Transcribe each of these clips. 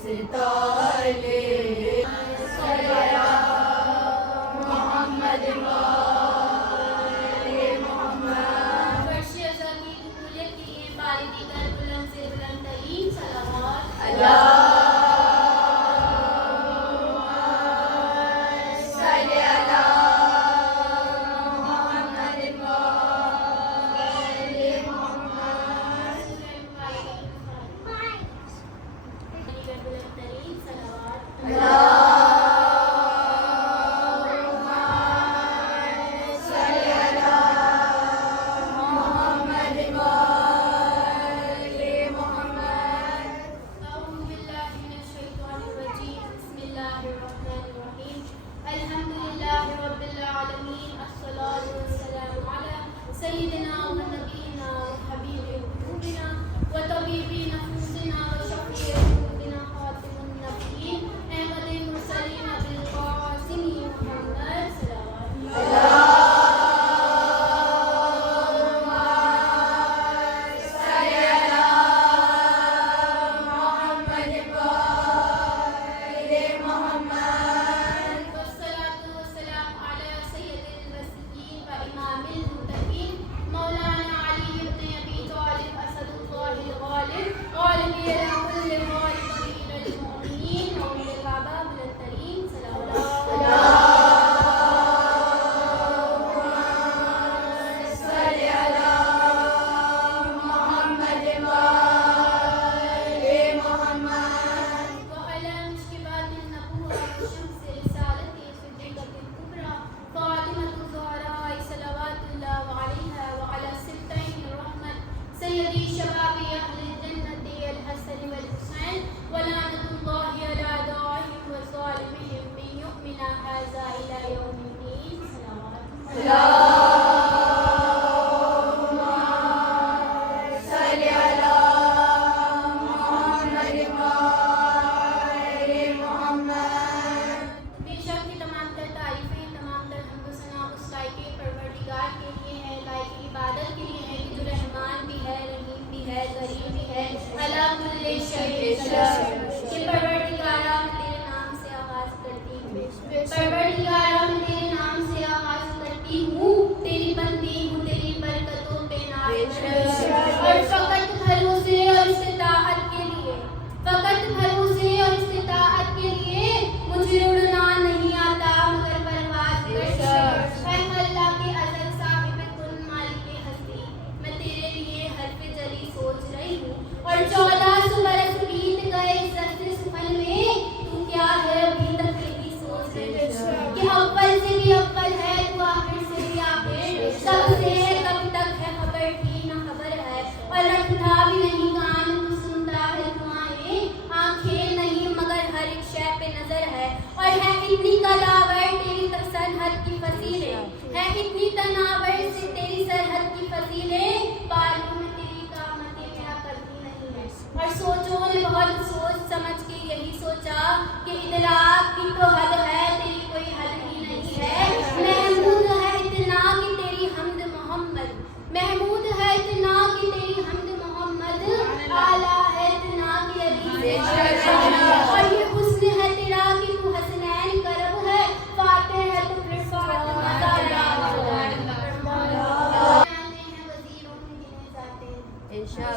सितारे सया मोहम्मद वाले मोहम्मद। वर्षीय अज़ा की कबूलियत के लिए बारी दीगर बुलंद से बुलंद तरीन सलावत अल्लाह सय्यदना व नबीना व हबीबि क़ुलूबिना व तबीबि नफूसिना व शफ़ीइ क़ुलूबिना ख़ातिमुन नबिय्यीन अहमदुल मुरसलीन अबुल क़ासिम मुहम्मद सल्लल्लाहु सय्यदी शबाबी अहलिल जन्नति अल हसन वल हुसैन व लानतुल्लाहि अला दाइम व ज़ालिमिहिम मिन युमिना हाज़ा इला यौमिद्दीन बेशक की तमाम तर तारीफें तमाम तर हम्द व सना उस लायक परवरदिगार के लिए है, लायक इबादत के लिए है कि जो रहमान भी है, रहीम भी है, करीम भी है, अला कुल्लि शैइन कि परवरदिगारा मैं तेरे नाम से आगाज करती हूँ, परवरदिगारा मैं तेरे नाम से आगाज करती हूँ, तेरी बंदी हूँ, तेरी बरकतों पे नाज़ और फकत भरोसे और इस्तिताअत के लिए, फकत भरोसे और इस्तिताअत के लिए मुझे उड़ना नहीं आता मगर परवाज़ करती है अल्लाह के अज़ल साहिब कुल मालिक हस्ती। मैं तेरे लिए हर्फ जली सोच रही हूँ और 1400 बरस बीत गए इस रस्ते सुफल में, तू क्या है अभी तक यही सोच रही है कि अव्वल से भी अव्वल है तू, आखिर से भी आखिर, कब से है कब तक है खबर की न खबर है, और रखता भी नहीं कान तू सुनता है दुआएं, आंखें नहीं मगर हर एक शय पे नजर है, और है इतनी कदावर तेरी सरहद की फसीलें, है इतनी तनावर से तेरी सरहद की फसीलें, बालों में तेरी कामतें मेरा करती नहीं है। और सोचों ने बहुत सोच समझ के यही सोचा कि इदराक की तो हद है, तेरी कोई हद ही नहीं है। महमूद है इतना कि तेरी हमद मोहम्मद, महमूद है इतना कि तेरी हमद मोहम्मद, आला है इतना कि अली से और ये हुस्न है तेरा कि तू हसनैन करब है, फातिह है तो फिर फातिमा ज़हरा।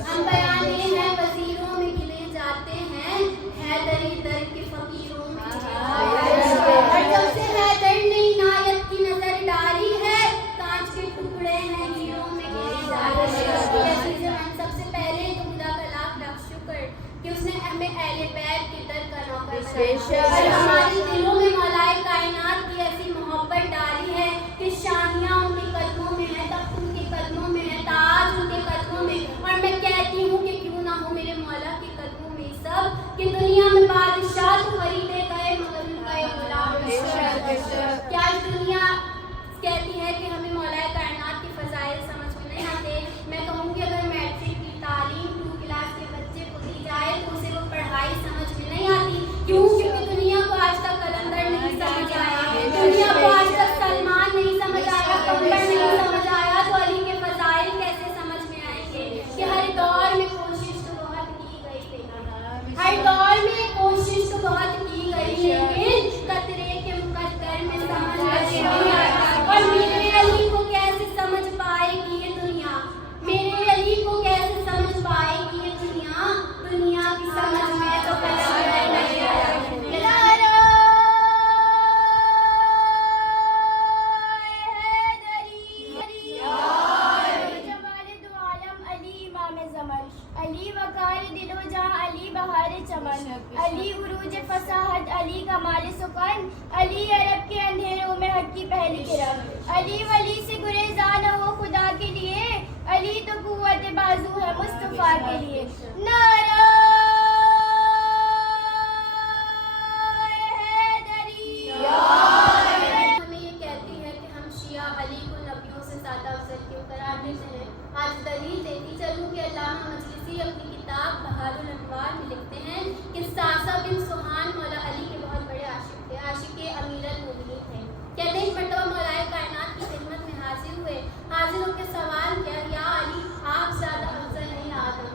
हम बयाने हैं वजीरों में गिने जाते हैं, हैदरी दर के फकीरों में और जब से हैदर ने इनायत की नजर डाली है, कांच के टुकड़े हैं हीरों में गिने जाते हैं। सबसे पहले तो खुदा का लाख लाख शुक्र कि उसने हमें अहले बैत के दर का नौकर बनाया और हमारी दिलों में मौलाए कायनात की ऐसी मोहब्बत डाली है कि शाहियां उनके कदमों में है, तख्त उनके कदमों में है, ताज उनके कदमों में, और मैं कहती हूँ कि क्यों ना हो मेरे मौला के कदमों में सब, कि दुनिया में बादशाह तो खरीदे गए मगर उनका एक गुलाम क्या इस दुनिया कहती है कि हमें मौलाए कायनात के फजाइल समझ में नहीं आते। मैं कहूँगी अगर मैट्रिक की तालीम 2 क्लास के बच्चे को दी जाए तो उसे वो पढ़ाई समझ में नहीं आती, क्यों? क्योंकि दुनिया को आज तक कलंदर नहीं समझ आया, दुनिया को आज तक सलमान नहीं समझ आया, कंबर नहीं समझ आया, तो अली के फजाइल कैसे समझ में आएंगे? कि हर दौर में कोशिश तो बहुत की गई थी, हर दौर में फसाहत, अली कमाल सुकन, अली अरब के अंधेरों में हक की पहली किरण, अली वली से गुरेज़ान हो खुदा के लिए, अली तो कुव्वत बाजू है मुस्तफा के लिए। नारा हमें ये कहती है कि हम शिया अली को नबियों से ज़्यादा अफजल क्यों करार देते हैं। आज दलील देती चलूँ कि अल्लामा मजलिसी अपनी किताब बहारुल अनवार में लिखते हैं कि सासा बिन सुहान मौला अली के बहुत बड़े आशिक थे, आशिक अमीरुल मोमिनीन थे। कहते हैं एक मरतबा मौलाए कायनात की खिदमत में हाजिर हुए, हाजिर होकर सवाल किया, या अली आप ज़्यादा अफजल नहीं आदम।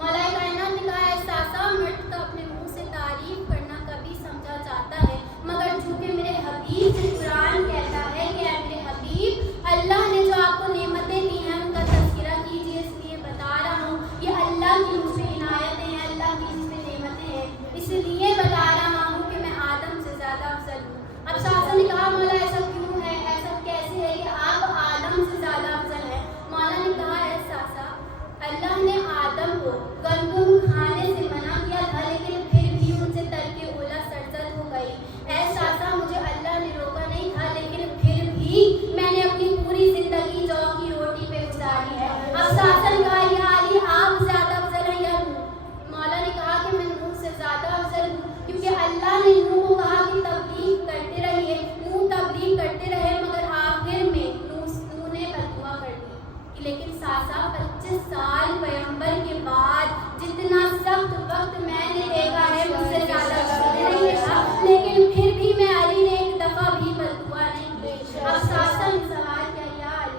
मौलाए कायनात ने कहा, सासा मर्द का अपने मुँह से तारीफ करना कभी समझा जाता है, मगर चूँकि मेरे हबीब से कुरान कहता है कि ऐ मेरे हबीब, अल्लाह ने जो आपको नेमतें दी हैं उनका तज़किरा कीजिए, इसलिए बता रहा हूँ ये अल्लाह की मुझ पे इनायतें हैं, अल्लाह की मुझ पे नेमतें हैं, इसलिए बता रहा हूँ कि मैं आदम से ज़्यादा अफजल हूँ। अब सासा ने कहा, मौला ऐसा क्यों है, ऐसा कैसे है कि आप आदम से ज़्यादा अफजल हैं। मौला ने कहा, है सासा, अल्लाह ने आदम को गंदम खाने से मना किया था, लेकिन फिर भी उनसे तरके ओला सरजद हो गई। ऐसा सासा, मुझे अल्लाह ने रोका नहीं था, लेकिन फिर भी मैंने अपनी पूरी जिंदगी जौ की रोटी पे गुजारी है। अब सासा ने कहा, या अली आप ज़्यादा अफजल हैं या नूह। मौला ने कहा कि मैं नूह से ज़्यादा अफजल हूँ, क्योंकि अल्लाह ने नूह को कहा कि तबलीग करते रहिए। नूह तबलीग करते रहे, मगर आखिर में नूह ने बददुआ कर दी। लेकिन सासा 25 साल पैगंबर के बाद जितना सख्त वक्त मैंने देखा है, मुझसे ज़्यादा अफजल नहीं देखा, लेकिन फिर भी मैं अली ने एक दफ़ा भी बददुआ नहीं की। अब सासा ने सवाल किया, या अली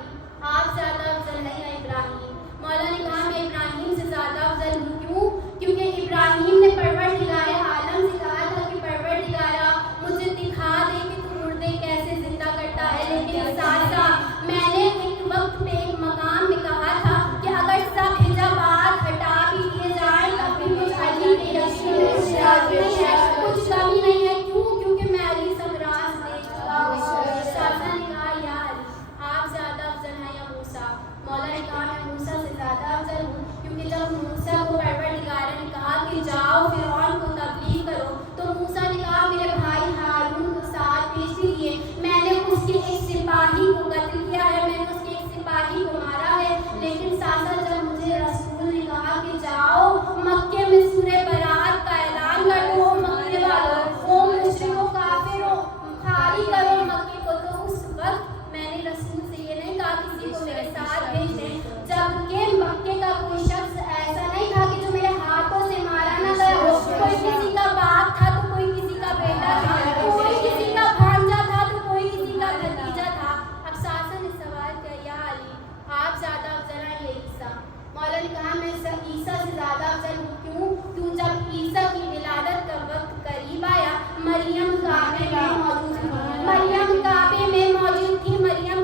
आप ज़्यादा अफजल नहीं हैं इब्राहीम। मौला ने कहा, मैं इब्राहीम से ज़्यादा अफजल हूँ। क्यों? क्योंकि इब्राहीम ने परवरदिगारे आलम से कहा था कि परवरदिगारा मुझे दिखा दे कि तू मुर्दे कैसे जिंदा करता है। लेकिन सासा, मैंने एक वक्त पे एक मकाम में कहा था कि अगर सब हिजाबात हटा भी दिए जाएं तब भी मुझ अली की कुछ कमी नहीं है। क्यों? क्योंकि मैं अली सब राज देख चुका हूँ। सासा ने कहा, या अली आप ज़्यादा अफजल हैं या मूसा। मौला ने कहा, मैं मूसा से ज़्यादा अफजल हूँ, क्योंकि जब मूसा को परवरदिगार ने कहा कि जाओ फिरौन को तबलीग करो, तो मूसा ने कहा, मेरे भाई हारून को साथ भेज दीजिए, मैंने उसके एक सिपाही को कत्ल किया है, मैंने उसके एक सिपाही को मारा है। लेकिन सासा, जब मुझे रसूल ने कहा कि जाओ मक्के में सूरे बरात का ऐलान करो, मक्के वालों ओ मुश्रिकों काफिरों खाली करो मक्के को, तो उस वक्त मैंने रसूल से ये नहीं कहा किसी को मेरे साथ भेज दें, जबकि मक्के का कोई शख्स ऐसा नहीं था कि जो मेरे हाथों से मारा ना गया हो। कोई किसी का बाप था तो कोई किसी का बेटा था, कोई किसी का भांजा था तो कोई किसी का भतीजा था। अब सासा ने सवाल किया, या अली आप ज़्यादा अफजल हैं या ईसा। मौला ने कहा, मैं ईसा से ज़्यादा अफजल हूँ। क्यों? क्यों जब ईसा की विलादत का वक्त करीब आया, मरियम काबे में मौजूद थी, मरियम काबे में मौजूद थी, मरियम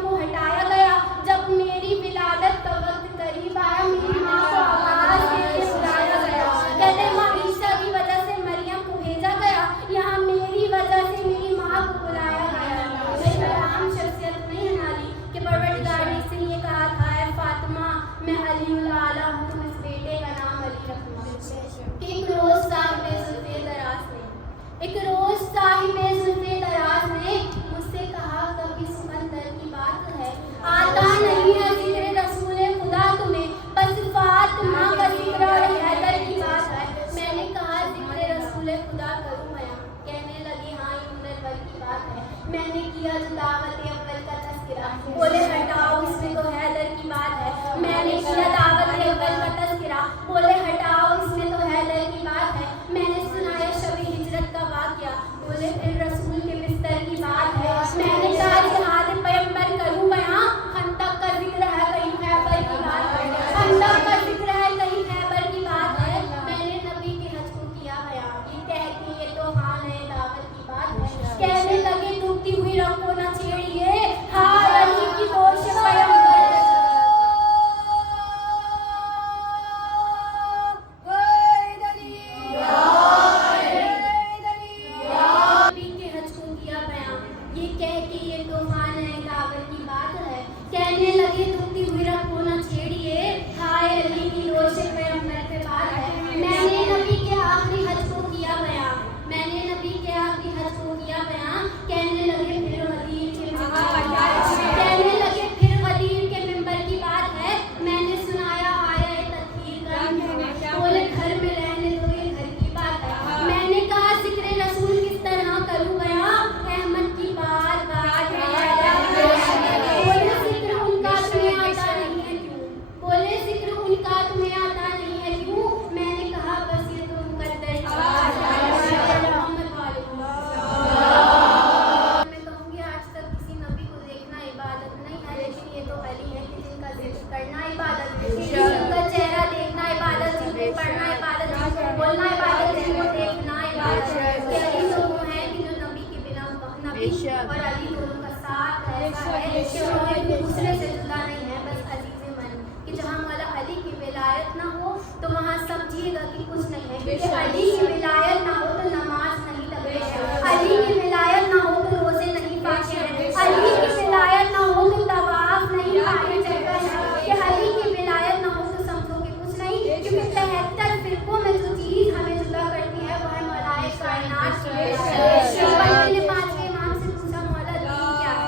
और अली दोनों का साथ ऐसा है कि वो एक दूसरे से जुदा नहीं है, बस अजीज़ मन कि जहाँ मौला अली की विलायत ना हो तो वहाँ समझिएगा कि कुछ नहीं है, क्योंकि अली की विलायत ना हो तो नमाज नहीं लगेगी, अली की विलायत ना हो तो रोजे नहीं पाके, अली की विलायत ना हो तो तवाफ नहीं पाने जगह है, कि अली की विलायत ना हो तो समझो कि कुछ नहीं, क्योंकि 73 फिरकों में जो चीज़ हमें जुदा करती है वो है मौलाए कायनात की विलायत। बंदे ने 5वें इमाम से पूछा मौला दीन क्या है?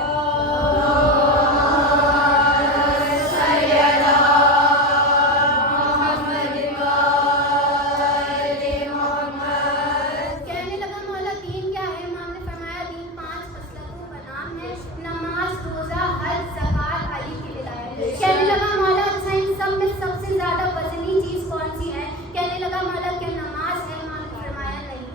कहने लगा मौला दीन क्या है? इमाम ने फरमाया दीन 5 मसलकों का नाम है, नमाज, रोजा, हज, ज़कात, अली की विलायत। कहने लगा मौला अच्छा इन सब में सबसे ज्यादा वजनी चीज कौन सी है? कहने लगा मौला क्या नमाज है? इमाम ने फरमाया नहीं।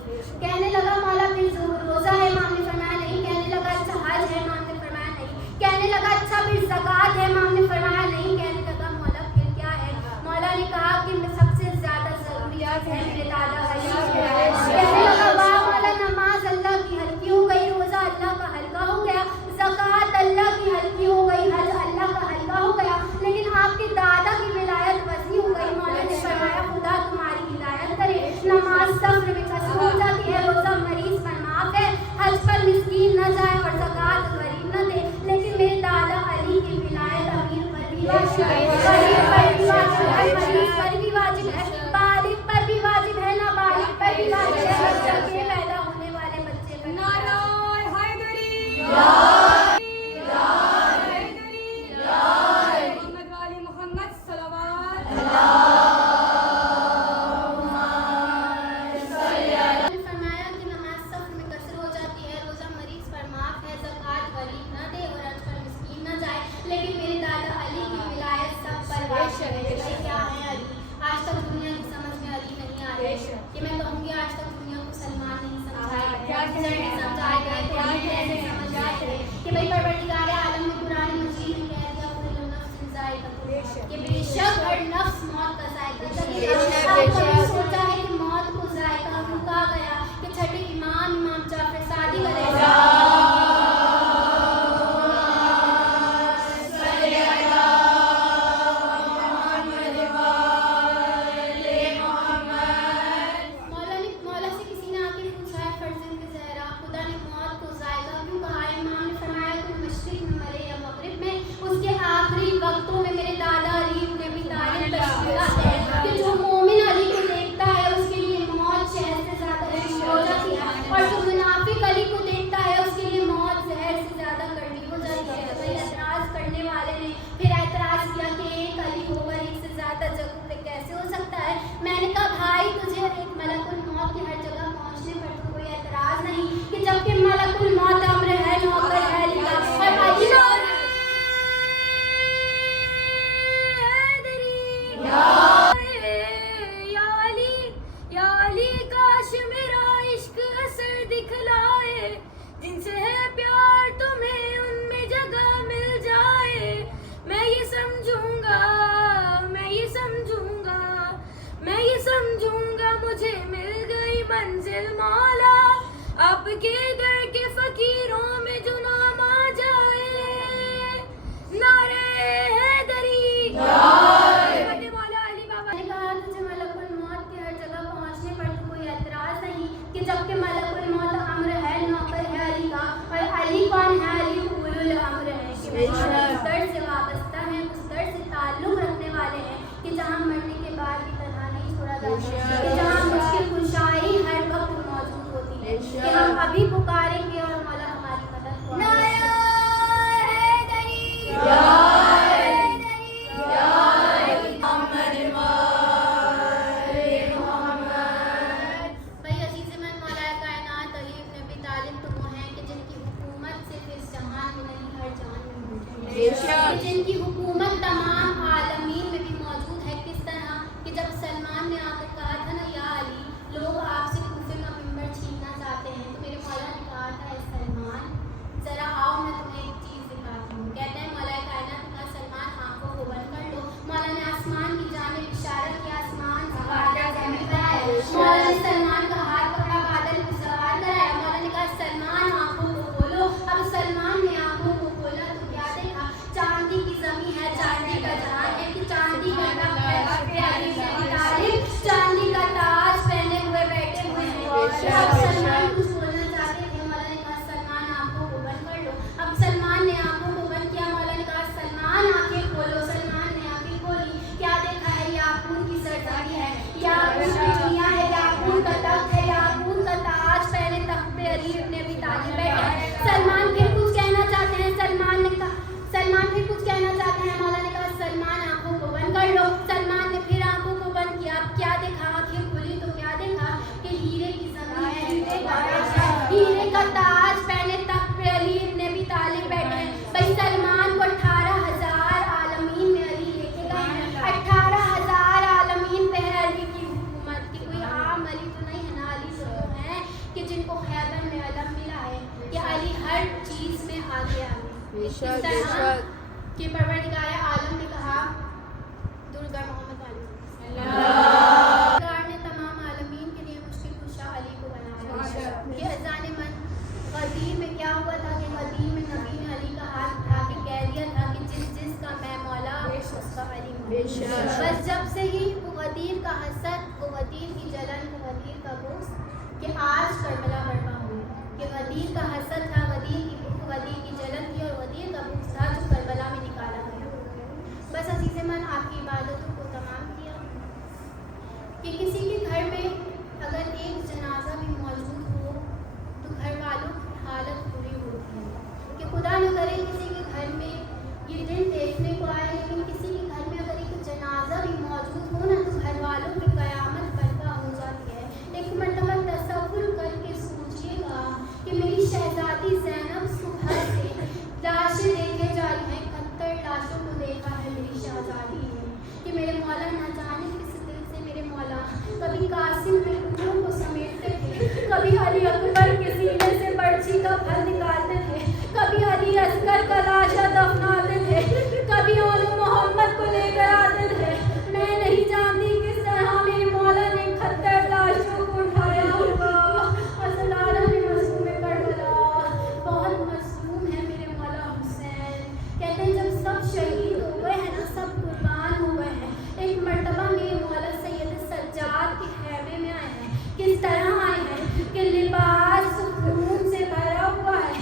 कहने लगा मौला फिर रोजा है? इमाम ने फरमाया नहीं। कहने लगा अच्छा हज है? इमाम ने फरमाया नहीं। कहने लगा अच्छा फिर ज़कात है? इमाम ने फरमाया नहीं। कहने लगा मौला फिर क्या है? मौला ने कहा कि सबसे ज्यादा जरूरियात है मेरे दादा अली की विलायत। कहने लगा वाह मौला नमाज अल्लाह की हल्की हो गई, रोजा अल्लाह का हल्का हो गया, ज़कात अल्लाह की हल्की हो गई, हज अल्लाह का हल्का हो गया, लेकिन आपके दादा की विलायत वज़नी हो गई। मौला ने फरमाया खुदा तुम्हारी हिदायत करे, नमाज सब्र में कसर हो जाती है, रोजा मरीज पर माफ है, हज पर मिस्कीन न जाए और ज़कात गरीब न दे, लेकिन मेरे दादा अली की विलायत अमीर पर भी वाजिब है, गरीब पर भी वाजिब है, मरीज पर भी वाजिब है, बालिग पर भी वाजिब है, नाबालिग पर भी वाजिब है, बच्चे के पैदा होने वाले बच्चे पर नाराए हैदरी मोहम्मद वाली मोहम्मद सलवात। फरमाया कि नमाज सब्र में कसर हो जाती है, रोजा मरीज पर माफ है, ज़कात गरीब न दे और हज पर मिस्कीन न जाए, लेकिन मेरे दादा अली की विलायत सब पर वाजिब है। भाई क्या है अली? आज तक दुनिया की समझ में अली नहीं आ रही है कि मैं कहूँगी आज तक दुनिया को सलमान नहीं समझाया गया, नहीं समझाया गया, तो अली कैसे समझ आए थे कि भाई परवरदिगार आलम ने कुरान मजीद में कह दिया कुल्लु नफ्सिन ज़ाइक़तुल, कि बेशक हर नफ्स मौत का जायका चखेगा। आप कभी सोचा है कि मौत को जायका क्यों कहा गया? कि छठे इमाम जाफर सादिक मौला से किसी ने आके पूछा है फर्जंद ज़हरा खुदा ने मौत को जायका क्यों कहा है? इमाम ने फरमाया कोई मशरिक में मरे या मगरिब में, उसके आखिरी वक्तों में मेरे दादा अली ने भी तारीफ तशरीह है कि जो मोमिन अली को देखता है उसके लिए मौत शहर से ज़्यादा करीब हो जाती है, और जो मुनाफिक अली को देखता है उसके लिए मौत जहर से ज़्यादा करीब हो जाती है। तो भाई एतराज़ करने वाले ने फिर एतराज़ किया कि एक अली होकर एक से ज़्यादा जगहों पे कैसे हो सकता है? मैंने कहा भाई तुझे एक मलकुल मौत की हर जगह पहुंचने पर तो कोई एतराज़ नहीं, कि जबकि मलकुल मौत अम्र है नौकर है लिखा और अली या अली काश मेरा इश्क असर दिखलाए, जिनसे है प्यार तुम्हें उनमें जगह मिल जाए। मैं ये समझूंगा, मैं ये समझूंगा, मैं ये समझूंगा मुझे मिल गई मंजिल मौला, आपके दर के फकीरों में जो नाम आ जाए। नारे हैदरी मौला अली बाबा ने कहा तुझे मलकुल मौत की हर जगह पहुंचने पर तो कोई एतराज़ नहीं, कि जबकि मलकुल मौत अम्र है नौकर है अली का, और अली कौन है? अली उलुल अम्र है, कि वो उस दर से वाबस्ता है, उस दर से ताल्लुक़ रखने वाले हैं कि जहाँ मरने के बाद भी तन्हा नहीं छोड़ा जाता, कि जहाँ मुश्किल कुशाई हर वक्त मौजूद होती है, कि हम अभी पुकारेंगे और मौला हमारी मदद करेगा। भाई अजीज़ मन मौला कायनात अली इब्न अबी तालिब तो वो हैं कि जिनकी हुकूमत सिर्फ इस जहान में नहीं हर जहान में मौजूद है, कि जिनकी हुकूमत तमाम आलमीन में भी मौजूद है। किस तरह कि जब सलमान ने आकर कहा था ना या अली लोग आपसे कूफे का मिंबर छीनना चाहते हैं, तो मेरे मौला ने कहा था सलमान ज़रा आओ मैं तुम्हें एक चीज़ दिखाती हूँ। कहते हैं मौला कायनात का सलमान आंखों को बंद कर लो। मौला ने आसमान की जानिब इशारा किया, आसमान से बादल ज़मीन पर आए। मौला ने सलमान का हाथ पकड़ा, बादल को सवार कराया। मौला ने कहा सलमान आंखों को खोलो। इस तरह कि परवरदिगार आलम ने कहा, दुर्गा मोहम्मद ने तमाम आलमीन के लिए मुश्किल कुशा अली को बनाया। ये अजान मन कदीम में क्या हुआ था कि कदीम में नबी ने अली का हाथ उठा के कह दिया था कि जिसका मैं मौला उसका अली हूँ। बस जब से ही वो गदीर का हसद, वो गदीर की जलन, वो गदीर का गुस्स कि आज करबला बर्पा हुई, कि गदीर का हसद था, गदीर की जलन थी और गदीर का गुस्स था जो करबला में निकाला गया। बस अजीज़ मन आपकी इबादतों को तमाम किया कि किसी के घर में अगर एक जनाजा भी मौजूद हो तो घर वालों की हालत बुरी होती है कि खुदा न करे किसी के घर में ये दिन देखने को आए, लेकिन किसी के घर में अगर एक जनाजा भी मौजूद हो ना तो घर वालों की क़यामत बर्पा हो जाती है। एक मरतबा तसव्वुर करके सोचिएगा कि मेरी शहजादी ज़ैनब सुबह से लाशें देखे जा रही हैं, 71 लाशों को देखा है मेरी शहजादी ने कि मेरे मौला न जाने किस दिल से मेरे मौला कभी कासिम में रूहों को समेटते थे, कभी अली अकबर के सीने से बर्छी का फल निकालते थे, कभी अली असगर का लाशा दफनाते थे, कभी ओलू मोहम्मद को लेकर आते थे। मैं नहीं जानती किस तरह मेरे मौला ने 71 लाशों को उठाया होगा। असलारा में मसूम करबला बहुत मसूम है मेरे मौला हुसैन। कहते हैं जब सब शहीद हो गए हैं ना, सब कुर्बान हो गए हैं, एक मरतबा मेरे मौला सैयद सज्जाद के खैमे में आए हैं। किस तरह आए हैं कि लिबास खून से भरा हुआ है,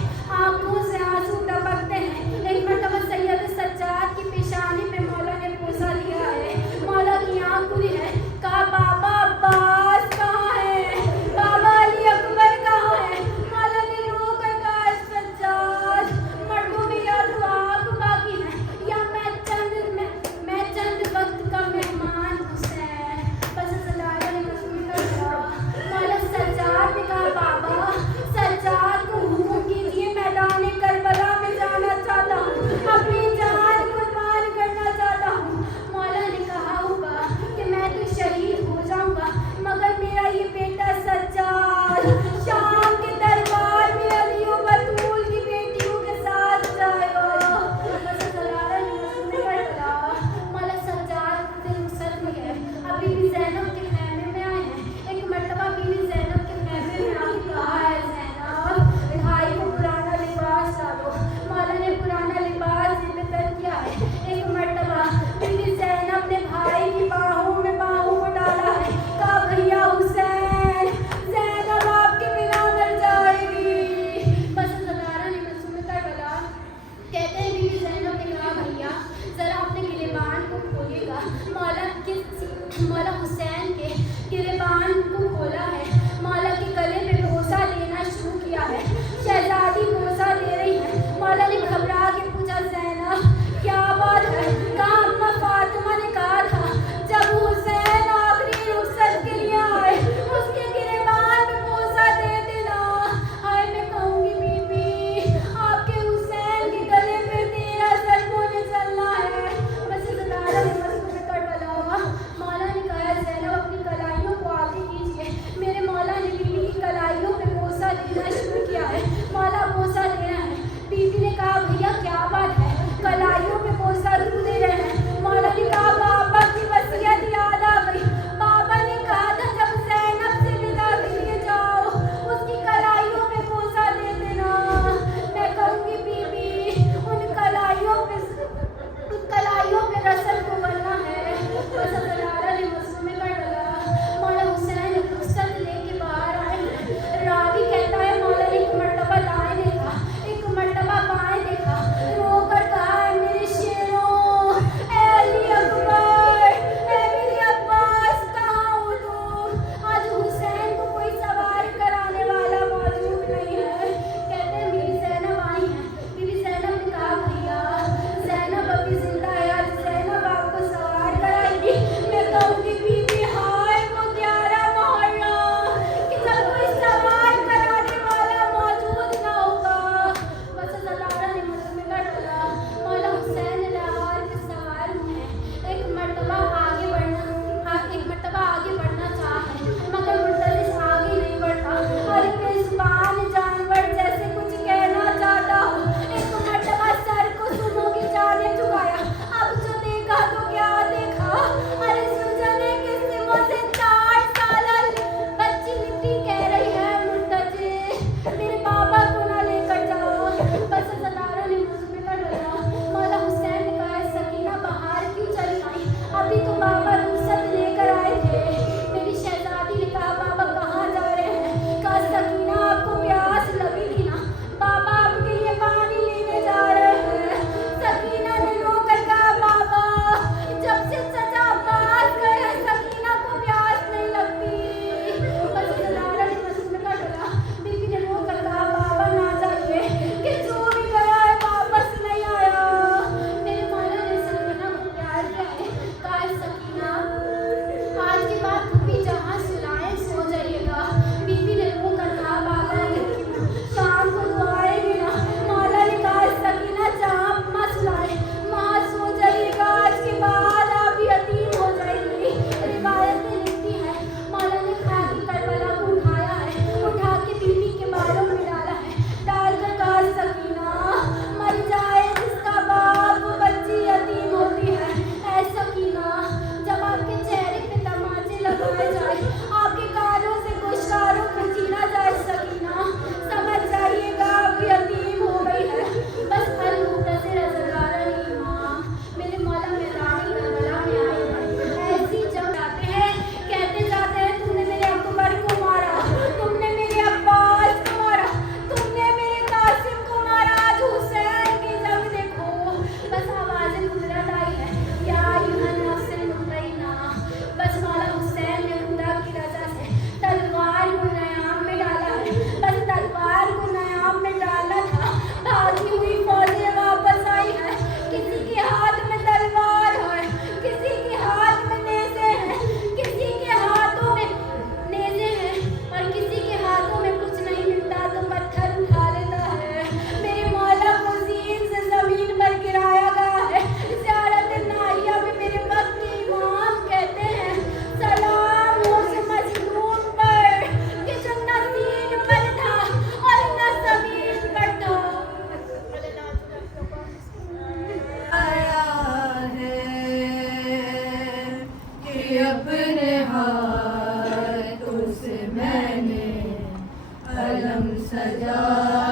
अलम सजाया।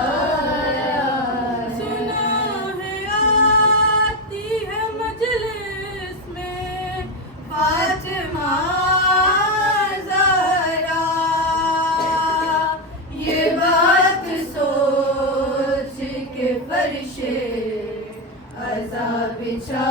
सुना है आती है मजलिस में फातिमा ज़हरा, ये बात सोच के फर्शे अज़ा बिछा